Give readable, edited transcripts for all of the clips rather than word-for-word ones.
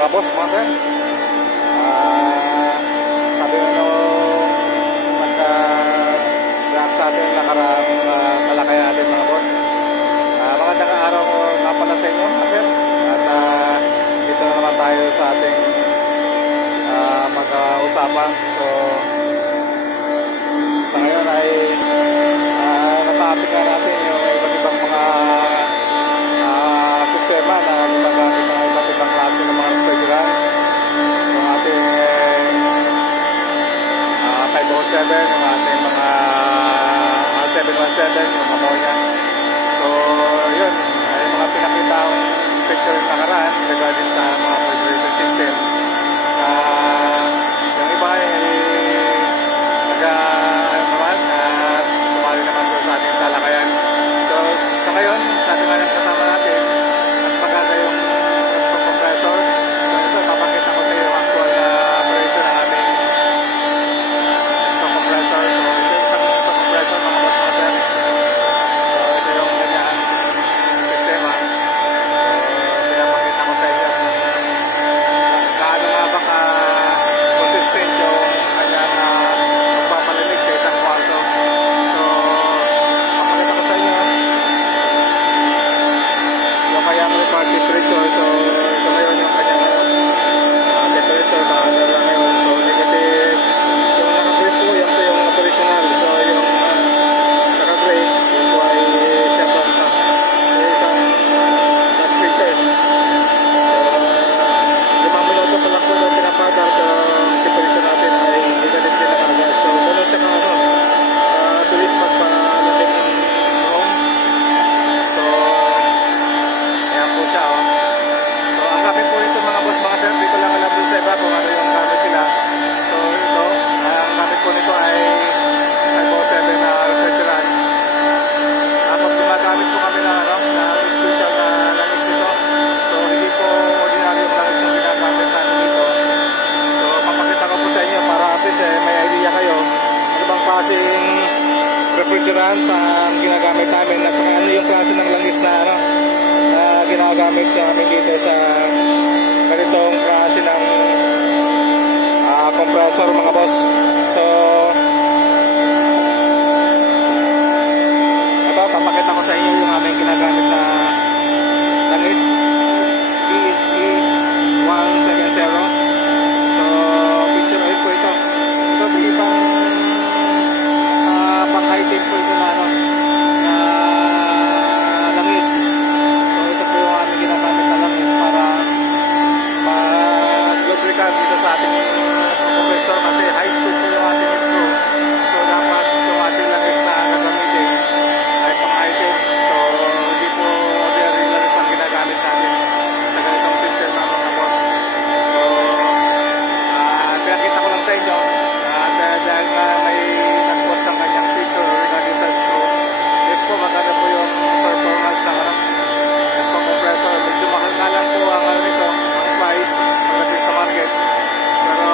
mga boss, mga sir. Sabi nga nagka-react sa atin nakaraang talakay natin mga boss. Magandang araw nga pala sa inyo mga sir. At dito na naman tayo sa ating pag-uusapan. So sa ngayon ay natapik nga natin yung iba't ibang mga sistema na ginagamit ng iba't ibang klase ng mga refrigerant. Yung ating 507, yung ating mga 717, yung ammonia. So yun, ay mga pinakita akong picture yung nakaraan regarding sa mga refrigeration system. Yung iba ay sumali naman sa ating talakayan. So sa ngayon, sabi nga ng kasama natin, mas maganda yung smoke compressor. So ito, napakita ko sa iyo yung actual na operation ng aming smoke compressor. So ito yung isang smoke compressor mga boss mga sir. So ito yung ganyang sistema. So pinapakita ko sa inyo kung gaano nga ba consistent yung kanyang magpapalinig sa isang kwarto. So papakita ko sa inyo yung kanyang required temperature. So ito ngayon yung kanyang temperature, kaano lang ngayon. So negative, yung naka-green po, yan po yung operational. So yung naka-gray, yun po ay shutdown pa. Yung isang flash freezer. So 5 minuto pa lang po yung pinapadar. So ang temperature natin ay negative din na kagad. So ganun siya ka bilis magpalamig ng room. So ayan po siya So ang gamit po nito mga boss mga sir, dito lang alam doon sa iba kung ano yung gamit nila. So ito, ang gamit po nito ay 507 na refrigerant. Tapos gumagamit po kami ng special na langis nito. So hindi po ordinaryong langis yung ginagamit namin dito. So papakita ko po sa inyo para at least may idea kayo ano bang klaseng refrigerant ang ginagamit namin at saka ano yung klase ng langis na ginagamit namin dito sa ganitong klase ng compressor mga boss. So ito, papakita ko sa inyo yung aming ginagamit na langis, BSE 170. So picture oil po ito. Ito po ibang pang high temp po ito na langis. So ito po yung aming ginagamit na langis para mag-lubricant dito sa ating compressor kasi high speed po yung ating screw. So dapat yung ating langis na gagamitin ay pang high temp. So hindi po ordinary langis ang ginagamit natin sa ganitong system ng mga boss. So pinakita ko lang sa inyo at dahil may nag-post ng kanyang picture regarding sa screw. Yes po, maganda po yung performance ng smoke compressor. Medyo mahal nga lang po ang nito, ang price pagdating sa market. Pero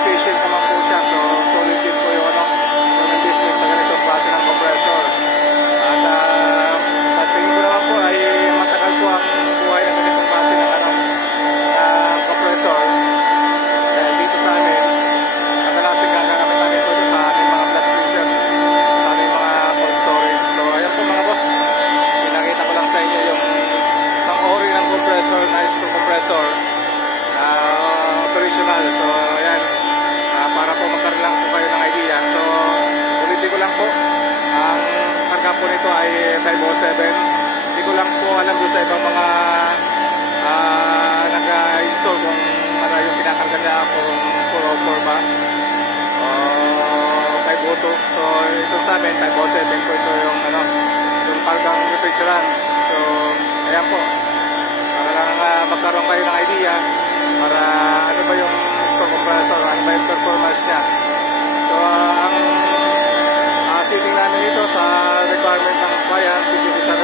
efficient naman po siya. So solid din po yung investment sa ganitong klase ng compressor. At tingin ko naman po ay matagal po ang buhay ng ganitong klase ng compressor. Dahil dito sa amin, kadalasan gagamit namin po ito sa aming mga flash freezer, sa aming mga cold storage. So ayan po mga boss, pinakita ko lang sa inyo yung isang ori ng compressor na screw compressor operational. So ayan, para po magkaroon lang po kayo ng idea. So ulitin ko lang po, ang karga po nito ay 507. Hindi ko lang po alam doon sa ibang mga nag-install kung ano yung pinakarga niya, kung 404 ba o 502. So ito sa amin 507 po ito yung yung kargang refrigerant. So ayan po, para lang magkaroon kayo ng idea para ano ba yung smoke compressor, ano ba yung performance niya. So ang setting namin ito sa requirement ng client, depende sa